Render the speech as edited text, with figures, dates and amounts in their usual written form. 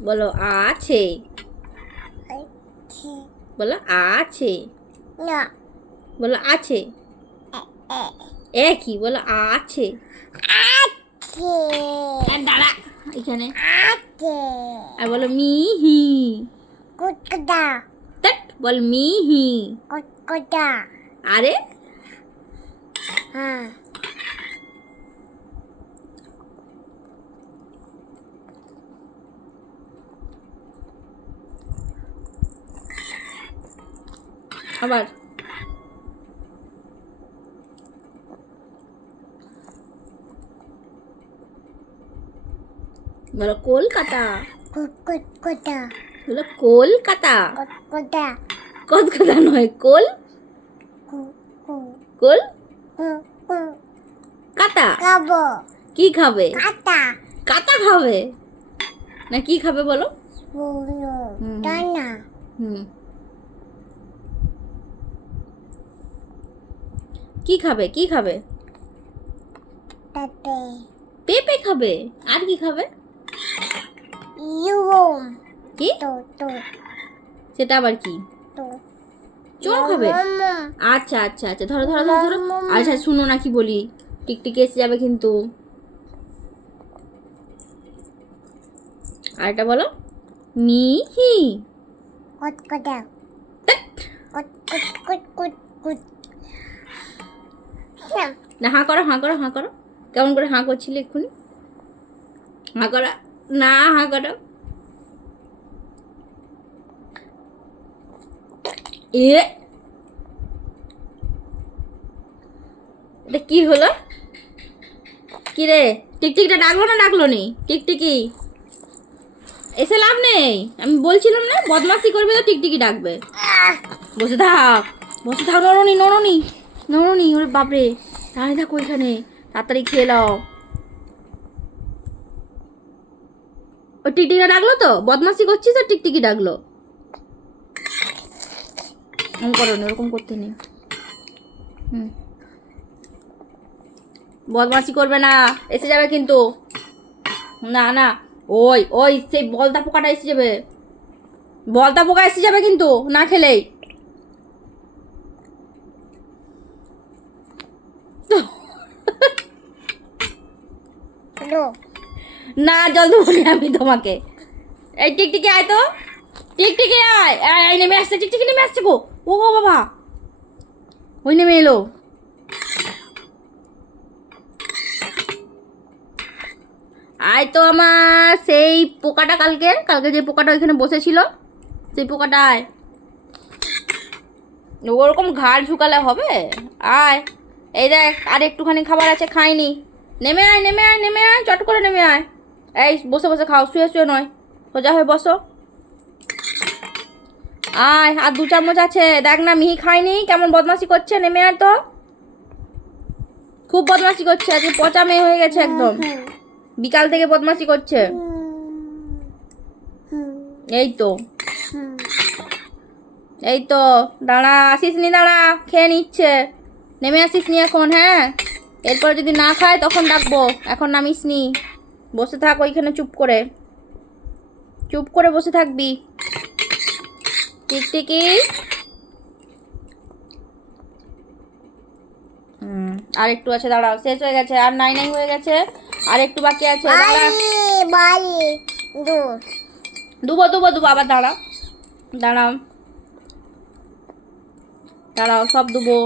বলো আছে। আছে বলো আছে। না বলো আছে। এ একই বলো আছে। আছে দাঁড়া এখানে। আছে আর বলো মিহি। কুটকুটা তট বল মিহি। কুটকুটা আরে হ্যাঁ আবার বলো কলকাতা। কুটকুটা বলো কলকাতা। কুটকুটা কলকাতা নয় কোল। কু কু কোল কু কু কাতা। খাবো কি খাবে? কাটা কাতা খাবে না কি খাবে বলো? বলো হুম। টানা হুম কি খাবে? কি খাবে? পেপে পেঁপে খাবে। আর কি খাবে? ইউম কি? তো তো সেটা আবার কি? তো চোর খাবে। মামা আচ্ছা আচ্ছা আচ্ছা ধরো ধরো ধরো ধরো। মামা আচ্ছা শুনো না কি বলি। টিকটিকি এসে যাবে কিন্তু। আর এটা বলো মিহি। কুটকুটা ধ্যাৎ। কুট কুট কুট কুট কুট না হাঁ করো হাঁ করো হাঁ করো। কেমন করে হাঁ করছিলে এক্ষুনি? হাঁ করা। না হাঁ করো। এ এটা কি হলো? কি রে টিকটিকিটা ডাকলো না ডাকলো নি? টিকটিকি এসে লাভ নেই। আমি বলছিলাম না বদমাশি করবে তো টিকটিকি ডাকবে। বসে থাক বসে থাক। নরনি নরনি নরনি। ওরে বাপরে দাঁড়িয়ে থাকো এখানে। তাড়াতাড়ি খেয়ে নাও। ওই টিকটিকিটা ডাকলো তো? বদমাশি করছিস আর টিকটিকি ডাকলো। এরকম করো না, ওরকম করতে নেই। হুম বদমাশি করবে না। এসে যাবে কিন্তু। না না ওই ওই সেই বলদা পোকাটা এসে যাবে। বলদা পোকা এসে যাবে কিন্তু না খেলেই। লো না জল দেবো না আমি তোমাকে। এই টিকটিকি আয় তো। টিকটিকি আয় আয় আয়, নেমে আসছে টিকটিকি নেমে আসছে গো। ও গো বাবা ওই নেমে এলো। আয় তো আমার সেই পোকাটা কালকে কালকে যে পোকাটা ওইখানে বসেছিল সেই পোকাটা আয়। ওরকম ঘাড় ঝুকালে হবে? আয়। এই দেখ আর একটুখানি খাবার আছে খাইনি। নেমে আয় নেমে আয় নেমে আয় চট করে নেমে আয়। এই বসে বসে খাও শুয়ে শুয়ে নয়। সোজা হয়ে বসো। আয় আর 2 চামচ আছে। দেখ না মিহি খাইনি কেমন বদমাশি করছে। নেমে আয় তো। খুব বদমাশি করছে আজকে পচা মেয়ে হয়ে গেছে একদম। বিকাল থেকে বদমাশি করছে। এই তো এই তো দাঁড়া আসিস নি দাঁড়া খেয়ে নিচ্ছে। নেমে আসিস নি এখন হ্যাঁ। এরপর যদি না খায় তখন ডাকবো। এখন নামিস নি। বসে থাক ওইখানে চুপ করে। চুপ করে বসে থাকবি। টিকটিকি আর একটু আছে দাঁড়াও। শেষ হয়ে গেছে আর নাই নাই হয়ে গেছে। আর একটু বাকি আছে দাঁড়া। বাড়ি দু দুবো দুবো দুবো আবার দাঁড়াও। দাঁড়াও দাঁড়াও সব দুবো।